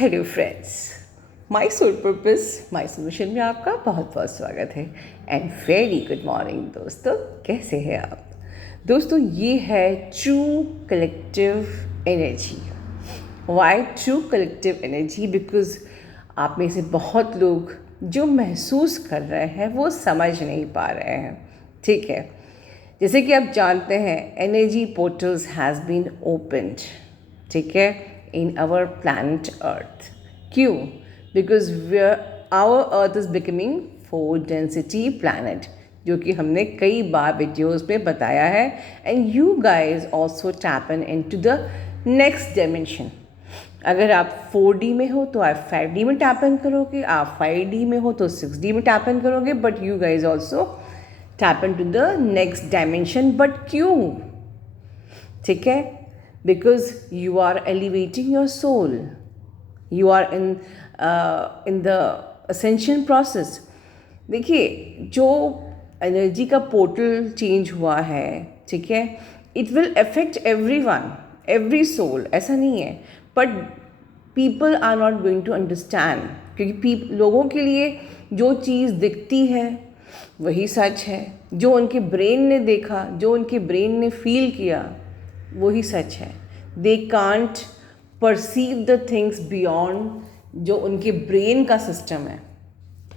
Hello friends, my soul purpose my solution में आपका बहुत बहुत स्वागत है एंड वेरी गुड मॉर्निंग दोस्तों। कैसे हैं आप दोस्तों? ये है true collective energy. Why true collective energy? Because आप में से बहुत लोग जो महसूस कर रहे हैं वो समझ नहीं पा रहे हैं। ठीक है, जैसे कि आप जानते हैं energy portals has been opened, ठीक है, इन आवर प्लैनेट अर्थ। क्यों? Because our earth is becoming 4 density planet, जो कि हमने कई बार वीडियोस में बताया है। And you guys also tap into the next dimension. अगर आप 4D में हो तो आप 5D में टैप इन करोगे, आप 5D में हो तो 6D में टैप इन करोगे, but you guys also tap into the next dimension. But क्यों? ठीक है, because you are elevating your soul, you are in the ascension process. देखिए, जो एनर्जी का पोर्टल चेंज हुआ है, ठीक है, it will affect everyone, every soul, ऐसा नहीं है। But people are not going to understand, क्योंकि लोगों के लिए जो चीज़ दिखती है वही सच है। जो उनके ब्रेन ने देखा, जो उनके ब्रेन ने फील किया, वही सच है। They can't perceive the things beyond जो उनके ब्रेन का सिस्टम है,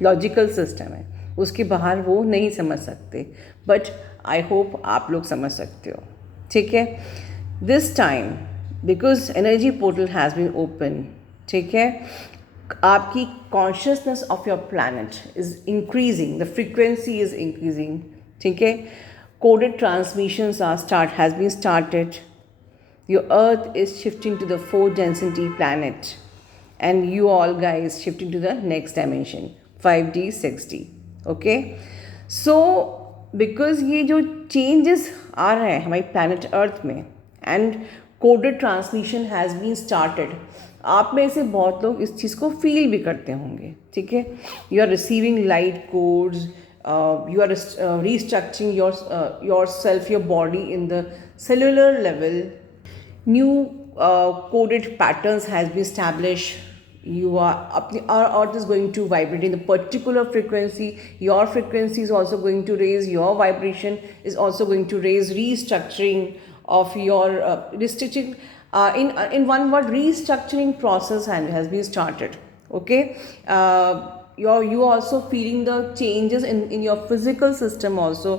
लॉजिकल सिस्टम है, उसके बाहर वो नहीं समझ सकते। बट आई होप आप लोग समझ सकते हो। ठीक है, this time because energy portal has been open, ठीक है, आपकी consciousness of your planet is increasing, the frequency is increasing, ठीक है। Coded transmissions has been started. Your earth is shifting to the 4 density planet, and you all guys shifting to the next dimension, 5D 6D. Okay, so because ये जो changes आ रहे हैं हमारी planet earth में and coded transmission has been started, आप में से बहुत लोग इस चीज़ को फील भी करते होंगे। ठीक है, you are receiving light codes, you are restructuring yourself, your body in the cellular level. New coded patterns has been established. Our earth is going to vibrate in a particular frequency. Your frequency is also going to raise, your vibration is also going to raise. Restructuring of your restructuring, in one word, restructuring process has been started. Okay, you also feeling the changes in your physical system also.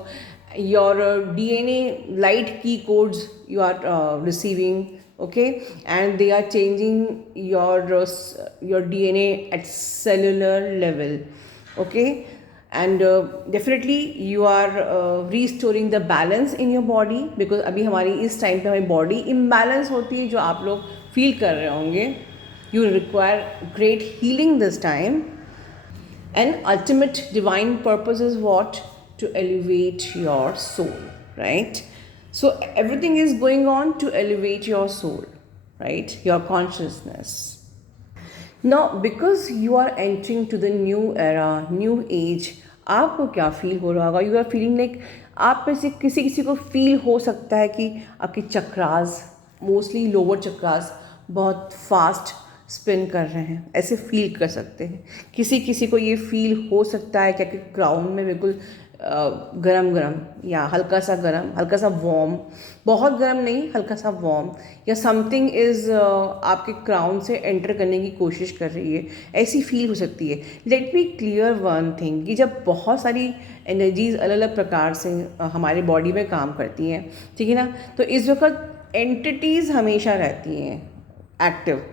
Your DNA light key codes you are receiving, okay, and they are changing your DNA at cellular level, okay, and definitely you are restoring the balance in your body, because अभी हमारी इस time पे हमारी body imbalance होती है, जो आप लोग फील कर रहे होंगे. You require great healing this time, and ultimate divine purpose is what? To elevate your soul, right? So everything is going on to elevate your soul, right? Your consciousness. Now because you are entering to the new era, new age, आपको क्या feel हो रहा होगा? You are feeling like, आप में से किसी किसी को फील हो सकता है कि आपकी चक्रास, मोस्टली लोअर चक्रास, बहुत फास्ट स्पिन कर रहे हैं, ऐसे फील कर सकते हैं। किसी किसी को ये फील हो सकता है कि ग्राउंड में बिल्कुल गरम गरम या हल्का सा गरम, हल्का सा वार्म, बहुत गरम नहीं, हल्का सा वार्म, या समथिंग इज़ आपके क्राउन से एंटर करने की कोशिश कर रही है, ऐसी फील हो सकती है। Let me clear one thing, कि जब बहुत सारी एनर्जीज़ अलग अलग प्रकार से हमारे बॉडी में काम करती हैं, ठीक है ना, तो इस वक्त एंटिटीज़ हमेशा रहती हैं एक्टिव।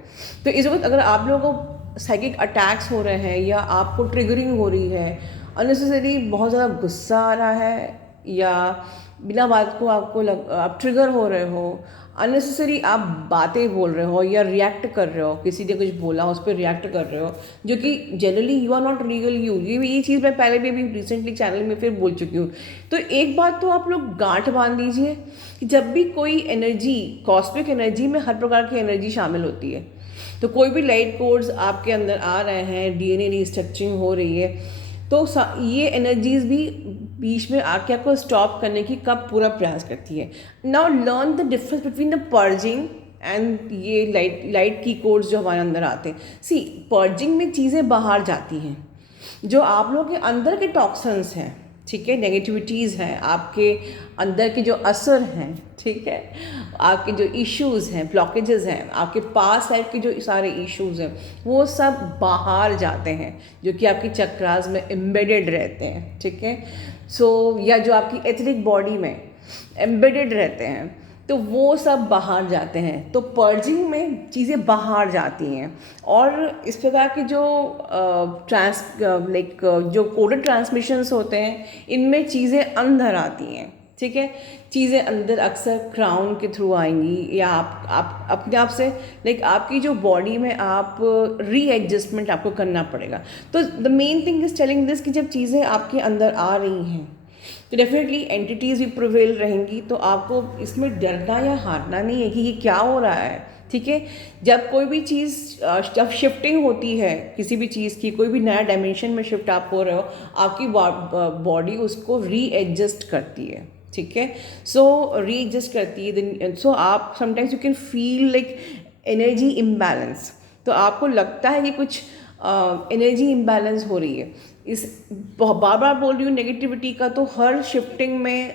तो इस वक्त अगर आप लोगों को साइकिक अटैक्स हो रहे हैं, या आपको ट्रिगरिंग हो रही है, अननेसेसरी बहुत ज़्यादा गुस्सा आ रहा है, या बिना बात को आप ट्रिगर हो रहे हो, अननेसेसरी आप बातें बोल रहे हो या रिएक्ट कर रहे हो, किसी ने कुछ बोला उस पर रिएक्ट कर रहे हो, जो कि generally you are not legal you. ये चीज़ मैं पहले भी अभी रिसेंटली चैनल में फिर बोल चुकी हूँ। तो एक बात तो आप लोग गांठ बांध लीजिए कि जब भी कोई एनर्जी, कॉस्मिक एनर्जी में हर प्रकार की एनर्जी शामिल होती है, तो कोई भी लाइट कोड्स आपके अंदर आ रहे हैं, DNA रिस्ट्रक्चरिंग हो रही है, तो ये एनर्जीज भी बीच में आके आपको स्टॉप करने की कब पूरा प्रयास करती है। Now learn the difference between the purging and ये लाइट की कोड्स जो हमारे अंदर आते हैं। सी पर्जिंग में चीज़ें बाहर जाती हैं, जो आप लोगों के अंदर के टॉक्सिन्स हैं, ठीक है, नेगेटिविटीज़ हैं, आपके अंदर के जो असर हैं, ठीक है, आपके जो इश्यूज़ हैं, ब्लॉकेजेस हैं, आपके पास लाइफ के जो सारे इश्यूज़ हैं, वो सब बाहर जाते हैं, जो कि आपकी चक्रास में एम्बेडेड रहते हैं, ठीक है। सो या जो आपकी एथरिक बॉडी में एम्बेडेड रहते हैं, तो वो सब बाहर जाते हैं। तो पर्जिंग में चीज़ें बाहर जाती हैं, और इस प्रकार के जो जो कोडेड ट्रांसमिशंस होते हैं, इनमें चीज़ें अंदर आती हैं, ठीक है। चीज़ें अंदर अक्सर क्राउन के थ्रू आएंगी, या आप अपने आप से आपकी जो बॉडी में आप रीएडजस्टमेंट आपको करना पड़ेगा। तो the main thing is telling this कि जब चीज़ें आपके अंदर आ रही हैं तो डेफिनेटली एंटिटीज़ भी प्रिवेल रहेंगी, तो आपको इसमें डरना या हारना नहीं है कि ये क्या हो रहा है, ठीक है। जब कोई भी चीज़ जब शिफ्टिंग होती है किसी भी चीज़ की, कोई भी नया डायमेंशन में शिफ्ट आप हो रहे हो, आपकी बॉडी उसको रीएडजस्ट करती है, ठीक है। सो रीएडजस्ट करती है, सो आप sometimes you can feel energy imbalance. तो आपको लगता है कि कुछ एनर्जी इम्बैलेंस हो रही है। इस बार बार बोल रही हूँ नेगेटिविटी का, तो हर शिफ्टिंग में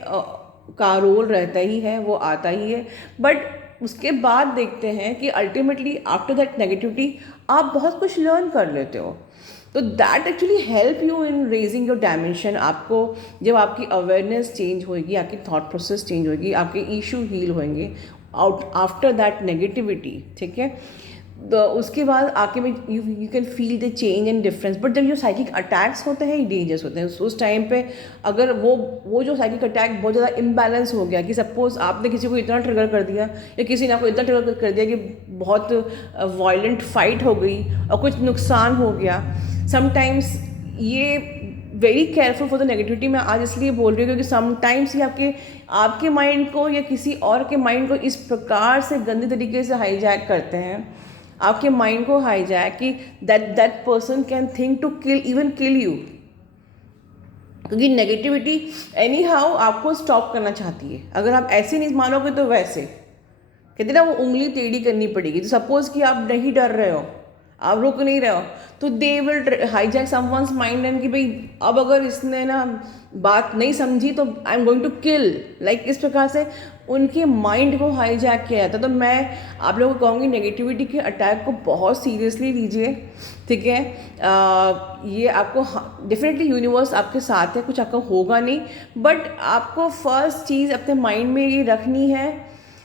का रोल रहता ही है, वो आता ही है। बट उसके बाद देखते हैं कि अल्टीमेटली आफ्टर दैट नेगेटिविटी आप बहुत कुछ लर्न कर लेते हो। तो that actually help you in raising your dimension. आपको जब आपकी अवेयरनेस चेंज होगी, आपकी थॉट प्रोसेस चेंज होगी, आपके इशू हील होंगे आउट आफ्टर दैट नेगेटिविटी, ठीक है। तो उसके बाद आके में you can feel the change and difference. But जब जो साइकिक अटैक्स होते हैं, डेंजरस होते हैं। उस टाइम पे अगर वो जो साइकिक अटैक बहुत ज़्यादा इम्बैलेंस हो गया, कि सपोज आपने किसी को इतना ट्रिगर कर दिया, या किसी ने आपको इतना ट्रिगर कर दिया कि बहुत वायलेंट फाइट हो गई और कुछ नुकसान हो गया। समटाइम्स ये very careful for the negativity मैं आज इसलिए बोल रही हूँ क्योंकि समटाइम्स ये आपके माइंड को या किसी और के माइंड को इस प्रकार से गंदे तरीके से हाईजैक करते हैं, आपके माइंड को हाईजैक, कि that person can think to even kill you. क्योंकि नेगेटिविटी एनी हाउ आपको स्टॉप करना चाहती है। अगर आप ऐसे नहीं मानोगे तो वैसे, कहते ना, वो उंगली टेढ़ी करनी पड़ेगी। तो सपोज कि आप नहीं डर रहे हो, आप रुक नहीं रहे हो, तो they will hijack someone's mind, and कि भाई अब अगर इसने ना बात नहीं समझी तो I am going to kill. इस प्रकार से उनके माइंड को हाईजैक किया जाता है। तो मैं आप लोगों को कहूँगी नेगेटिविटी के अटैक को बहुत सीरियसली लीजिए, ठीक है। ये आपको डेफिनेटली यूनिवर्स आपके साथ है, कुछ आपका होगा नहीं, बट आपको फर्स्ट चीज़ अपने माइंड में ये रखनी है।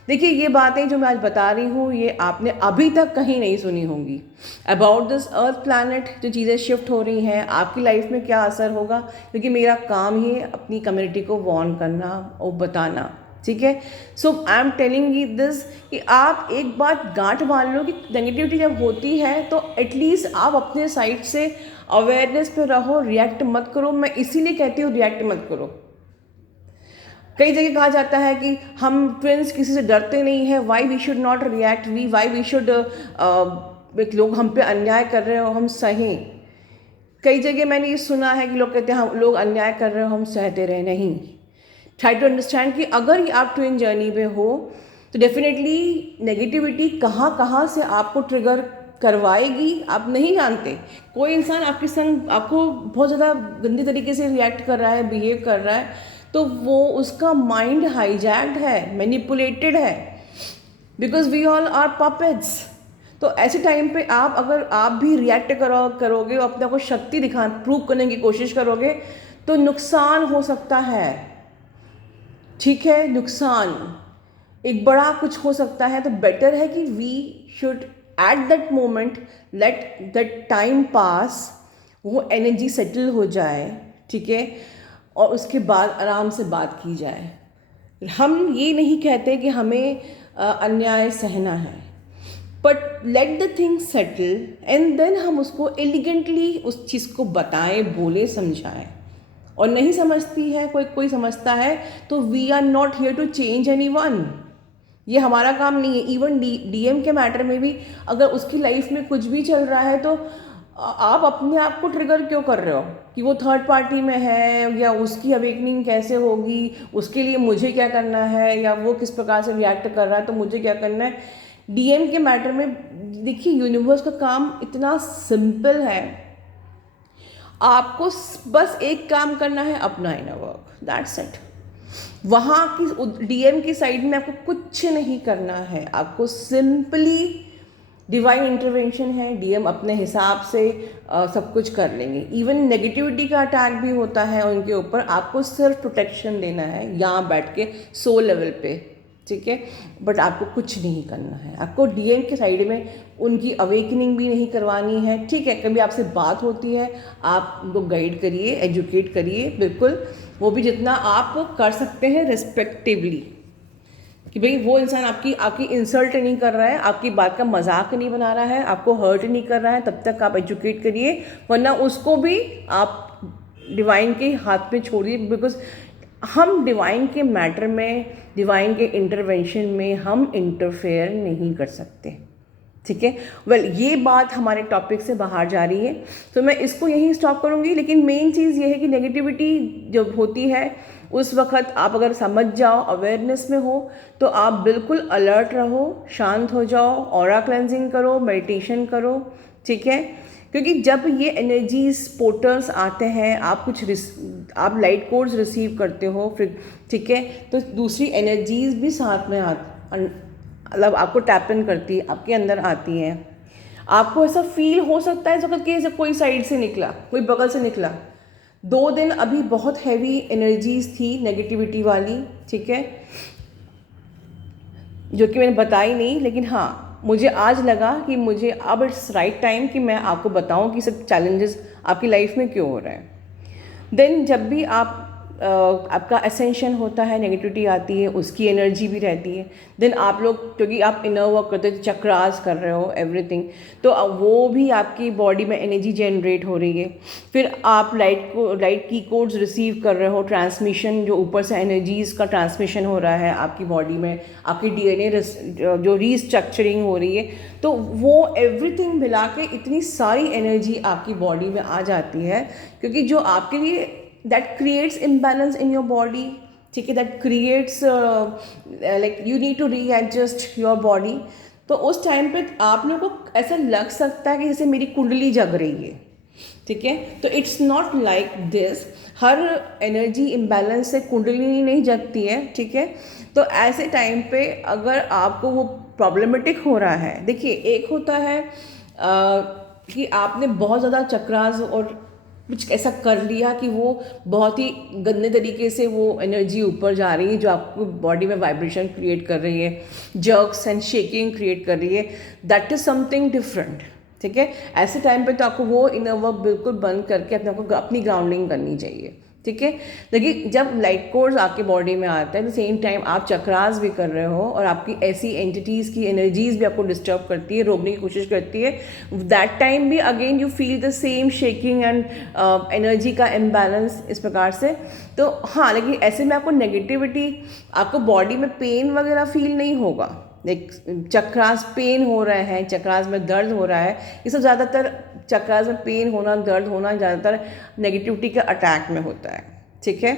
देखिए, ये बातें जो मैं आज बता रही हूँ, ये आपने अभी तक कहीं नहीं सुनी होंगी। अबाउट दिस अर्थ प्लैनेट जो चीज़ें शिफ्ट हो रही हैं, आपकी लाइफ में क्या असर होगा, क्योंकि मेरा काम ही अपनी कम्युनिटी को वार्न करना और बताना, ठीक है। So I am telling you this कि आप एक बात गांठ बांध लो कि नेगेटिविटी जब होती है तो एटलीस्ट आप अपने साइड से अवेयरनेस पे रहो, रिएक्ट मत करो। मैं इसीलिए कहती हूँ रिएक्ट मत करो। कई जगह कहा जाता है कि हम ट्विंस किसी से डरते नहीं हैं, why we should not react, why we should, लोग हम पे अन्याय कर रहे हो हम सहें। कई जगह मैंने ये सुना है कि लोग कहते हैं हम लोग अन्याय कर रहे हो हम सहते रहे। नहीं, ट्राई टू अंडरस्टैंड कि अगर आप ट्विन जर्नी पे हो तो डेफिनेटली नेगेटिविटी कहाँ कहाँ से आपको ट्रिगर करवाएगी आप नहीं जानते। कोई इंसान आपके संग आपको बहुत ज़्यादा गंदी तरीके से रिएक्ट कर रहा है, बिहेव कर रहा है, तो वो उसका माइंड हाईजैक्ड है, मैनिपुलेटेड है, because we all are puppets. तो ऐसे टाइम पे अगर आप भी रिएक्ट करोगे और अपने को शक्ति प्रूव करने की कोशिश करोगे तो नुकसान हो सकता है, ठीक है। नुकसान एक बड़ा कुछ हो सकता है। तो बेटर है कि we should at that moment let that time pass, वो एनर्जी सेटल हो जाए, ठीक है, और उसके बाद आराम से बात की जाए। हम ये नहीं कहते कि हमें अन्याय सहना है, but let the thing settle and then हम उसको एलिगेंटली उस चीज़ को बताएं, बोले, समझाएं। और नहीं समझती है कोई समझता है तो we are not here to change anyone. ये हमारा काम नहीं है। इवन डीएम के मैटर में भी अगर उसकी लाइफ में कुछ भी चल रहा है तो आप अपने आप को ट्रिगर क्यों कर रहे हो कि वो थर्ड पार्टी में है, या उसकी अवेकनिंग कैसे होगी, उसके लिए मुझे क्या करना है, या वो किस प्रकार से रिएक्ट कर रहा है तो मुझे क्या करना है। डीएम के मैटर में देखिए, यूनिवर्स का काम इतना सिंपल है, आपको बस एक काम करना है, अपना इनर वर्क, दैट्स इट। वहाँ की डीएम की साइड में आपको कुछ नहीं करना है, आपको सिंपली डिवाइन इंटरवेंशन है, डीएम अपने हिसाब से सब कुछ कर लेंगे। इवन नेगेटिविटी का अटैक भी होता है उनके ऊपर, आपको सिर्फ प्रोटेक्शन देना है यहाँ बैठ के सोल लेवल पे, ठीक है। बट आपको कुछ नहीं करना है, आपको डीएम के साइड में उनकी अवेकनिंग भी नहीं करवानी है, ठीक है। कभी आपसे बात होती है, आप उनको गाइड करिए, एजुकेट करिए, बिल्कुल, वो भी जितना आप कर सकते हैं रिस्पेक्टिवली, कि भाई वो इंसान आपकी आपकी इंसल्ट नहीं कर रहा है, आपकी बात का मजाक नहीं बना रहा है, आपको हर्ट नहीं कर रहा है, तब तक आप एजुकेट करिए, वरना उसको भी आप डिवाइन के हाथ में छोड़िए। बिकॉज हम डिवाइन के मैटर में, डिवाइन के इंटरवेंशन में हम इंटरफेयर नहीं कर सकते, ठीक है। वेल, ये बात हमारे टॉपिक से बाहर जा रही है, तो मैं इसको यहीं स्टॉप करूँगी। लेकिन मेन चीज़ ये है कि नेगेटिविटी जब होती है उस वक्त आप अगर समझ जाओ, अवेयरनेस में हो, तो आप बिल्कुल अलर्ट रहो, शांत हो जाओ, ऑरा क्लेंजिंग करो, मेडिटेशन करो, ठीक है। क्योंकि जब ये एनर्जीज पोर्टल्स आते हैं, आप लाइट कोड्स रिसीव करते हो, फिर ठीक है, तो दूसरी एनर्जीज भी साथ में मतलब आपको टैप इन करती है, आपके अंदर आती हैं। आपको ऐसा फील हो सकता है इस वक्त कि कोई साइड से निकला, कोई बगल से निकला। 2 दिन अभी बहुत हैवी एनर्जीज थी नेगेटिविटी वाली, ठीक है, जो कि मैंने बताई नहीं। लेकिन हाँ, मुझे आज लगा कि मुझे अब इट्स राइट टाइम कि मैं आपको बताऊं कि सब चैलेंजेस आपकी लाइफ में क्यों हो रहे हैं। देन जब भी आपका असेंशन होता है, नेगेटिविटी आती है, उसकी एनर्जी भी रहती है। देन आप लोग, क्योंकि आप इनर वर्क करते हो, चक्रास कर रहे हो, एवरीथिंग, तो वो भी आपकी बॉडी में एनर्जी जनरेट हो रही है। फिर आप लाइट की कोड्स रिसीव कर रहे हो, ट्रांसमिशन, जो ऊपर से एनर्जीज़ का ट्रांसमिशन हो रहा है आपकी बॉडी में, आपकी डीएनए जो रीस्ट्रक्चरिंग हो रही है, तो वो एवरीथिंग मिला के इतनी सारी एनर्जी आपकी बॉडी में आ जाती है, क्योंकि जो आपके लिए that creates imbalance in your body, ठीक है, that creates like you need to readjust your body। तो उस टाइम पे आप लोगों को ऐसा लग सकता है कि जैसे मेरी कुंडली जग रही है, ठीक है। तो it's not like this, her energy imbalance से कुंडली नहीं जगती है, ठीक है। तो ऐसे टाइम पे अगर आपको वो प्रॉब्लमेटिक हो रहा है, देखिए, एक होता है कि आपने बहुत ज़्यादा चक्रास और कुछ ऐसा कर लिया कि वो बहुत ही गंदे तरीके से वो एनर्जी ऊपर जा रही है, जो आपको बॉडी में वाइब्रेशन क्रिएट कर रही है, जर्क्स एंड शेकिंग क्रिएट कर रही है, दैट इज़ समथिंग डिफरेंट, ठीक है। ऐसे टाइम पे तो आपको वो इनर वर्क बिल्कुल बंद करके अपनी ग्राउंडिंग करनी चाहिए, ठीक है। देखिए, जब लाइट कोड्स आपके बॉडी में आता है, तो सेम टाइम आप चक्रास भी कर रहे हो और आपकी ऐसी एंटिटीज़ की एनर्जीज भी आपको डिस्टर्ब करती है, रोकने की कोशिश करती है। दैट टाइम भी again you feel the same shaking and energy का इम्बैलेंस, इस प्रकार से। तो हाँ, लेकिन ऐसे में आपको नेगेटिविटी, आपको बॉडी में पेन वगैरह फील नहीं होगा। लाइक चक्रास पेन हो रहे हैं, चक्रास में दर्द हो रहा है, ये सब ज़्यादातर चक्रास में पेन होना, दर्द होना ज़्यादातर नेगेटिविटी के अटैक में होता है, ठीक है।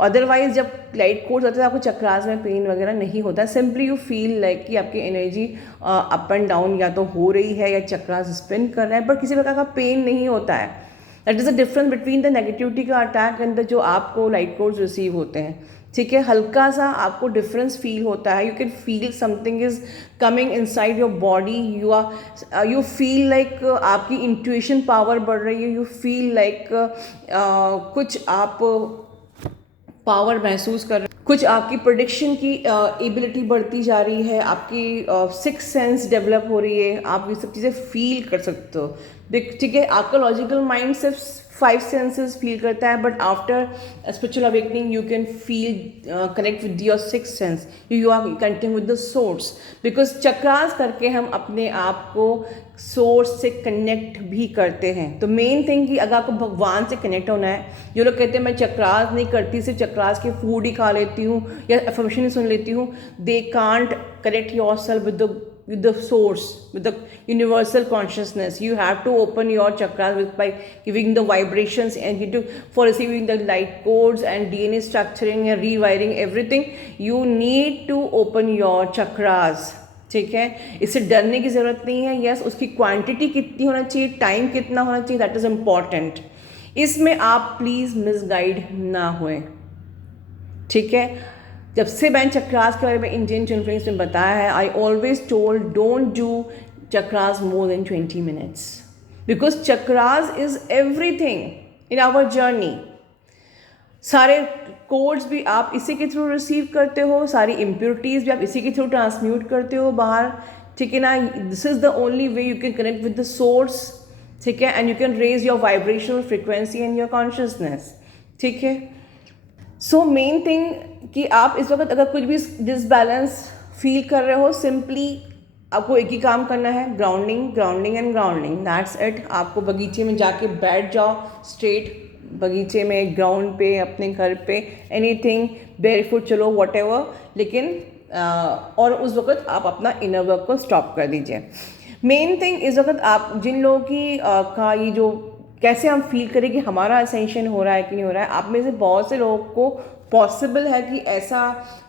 अदरवाइज जब लाइट कोड्स होते हैं आपको चक्रास में पेन वगैरह नहीं होता है, सिंपली यू फील लाइक कि आपकी एनर्जी अप एंड डाउन या तो हो रही है या चक्रास स्पिन कर रहा है, पर किसी प्रकार का पेन नहीं होता है। That is the difference between the negativity का अटैक एंड द जो आपको लाइट कोड्स रिसीव होते हैं, ठीक है। हल्का सा आपको डिफरेंस फील होता है, you can feel something is coming inside your body, you feel like आपकी इंट्यूशन पावर बढ़ रही है, यू फील लाइक कुछ आप पावर महसूस कर रहे हैं, कुछ आपकी प्रेडिक्शन की एबिलिटी बढ़ती जा रही है, आपकी सिक्स सेंस डेवलप हो रही है, आप ये सब चीज़ें फील कर सकते हो, ठीक है। आपका लॉजिकल माइंड सिर्फ 5 सेंसेस फील करता है, but after spiritual awakening you can feel connect with your 6th sense, you are connecting with the source, because chakras करके हम अपने आप को सोर्स से कनेक्ट भी करते हैं। तो मेन थिंग कि अगर आपको भगवान से कनेक्ट होना है, जो लोग कहते हैं मैं चक्रास नहीं करती, सिर्फ चक्रास के फूड ही खा लेती हूँ या अफर्मेशन सुन लेती हूँ, they can't connect your self with the source, with the universal consciousness. You have to open your chakras by giving the vibrations and for receiving the light codes and DNA structuring and rewiring everything. You need to open your chakras. ठीक है, इससे डरने की ज़रूरत नहीं है। Yes, उसकी quantity कितनी होना चाहिए, टाइम कितना होना चाहिए, दैट इज़ इम्पॉर्टेंट। इसमें आप प्लीज़ मिसगाइड ना होएं, ठीक है। जब से मैंने चक्रास के बारे में इंडियन चिल्ड्रेंस में बताया है, I always told don't do chakras more than 20 minutes, because chakras is everything in our journey. सारे कोड्स भी आप इसी के थ्रू रिसीव करते हो, सारी इम्प्योरिटीज़ भी आप इसी के थ्रू ट्रांसम्यूट करते हो बाहर, ठीक है ना। This is the only way you can connect with the source, ठीक है, and you can raise your vibrational frequency and your consciousness, ठीक है। सो मेन थिंग कि आप इस वक्त अगर कुछ भी डिसबैलेंस फील कर रहे हो, सिंपली आपको एक ही काम करना है, grounding, grounding and grounding, that's it. आपको बगीचे में जाके बैठ जाओ स्ट्रेट, बगीचे में, ग्राउंड पे, अपने घर पे, एनीथिंग, बेयरफुट चलो, व्हाटएवर, लेकिन और उस वक्त आप अपना इनर वर्क को स्टॉप कर दीजिए। मेन थिंग इस वक्त आप जिन लोगों की का ये जो कैसे हम फील करें कि हमारा असेंशन हो रहा है कि नहीं हो रहा है, आप में से बहुत से लोगों को पॉसिबल है कि ऐसा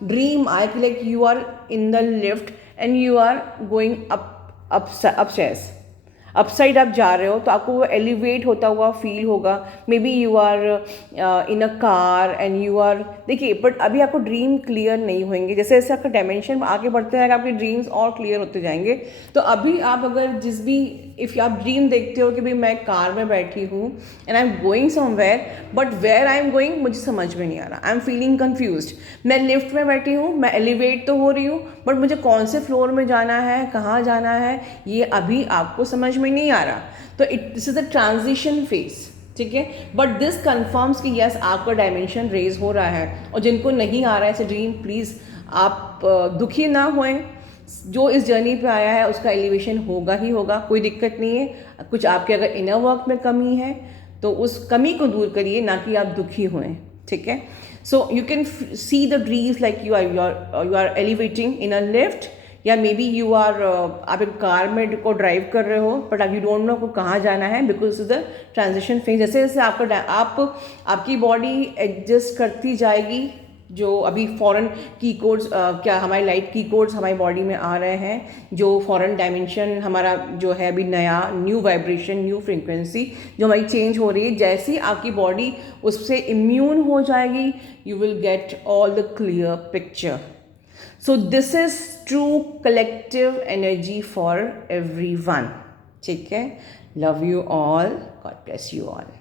ड्रीम आए कि like you are in the lift and you are going upstairs, upside आप जा रहे हो, तो आपको वो एलिवेट होता हुआ फील होगा। Maybe you are in a car and you are, देखिए, बट अभी आपको ड्रीम क्लियर नहीं होंगे। जैसे जैसे आपका डायमेंशन आगे बढ़ते जाएगा, आपके ड्रीम्स और क्लियर होते जाएंगे। तो अभी आप अगर जिस भी इफ़ आप ड्रीम देखते हो कि भाई मैं कार में बैठी हूँ and I am going somewhere, but where I am going मुझे समझ में नहीं आ रहा, आई एम फीलिंग कन्फ्यूज्ड। मैं लिफ्ट में बैठी हूँ, मैं एलिवेट तो हो रही हूँ, बट मुझे कौन से फ्लोर में जाना है, कहाँ जाना है, ये अभी आपको समझ में नहीं आ रहा। तो this is the transition phase, ठीक है। बट दिस कन्फर्म्स कि यस, आपका डायमेंशन रेज हो रहा है। और जिनको नहीं आ रहा है ऐसे ड्रीम, प्लीज़ आप दुखी ना होएं। जो इस जर्नी पे आया है उसका एलिवेशन होगा ही होगा, कोई दिक्कत नहीं है। कुछ आपके अगर इनर वर्क में कमी है तो उस कमी को दूर करिए, ना कि आप दुखी होएं, ठीक है। So you can see the dreams like you are elevating in a lift, या मे बी यू आर आप एक कार में को ड्राइव कर रहे हो, बट यू डोंट नो आपको कहाँ जाना है, because is the transition phase. जैसे जैसे आपकी बॉडी एडजस्ट करती जाएगी, जो अभी फॉरेन की कोड्स, क्या हमारी लाइट की कोड्स हमारी बॉडी में आ रहे हैं, जो फॉरेन डायमेंशन हमारा जो है अभी नया न्यू वाइब्रेशन, न्यू फ्रीक्वेंसी जो हमारी चेंज हो रही है, जैसी आपकी बॉडी उससे इम्यून हो जाएगी, you will get all the clear picture. So this is true collective energy for everyone. ठीक है, love you all, God bless you all.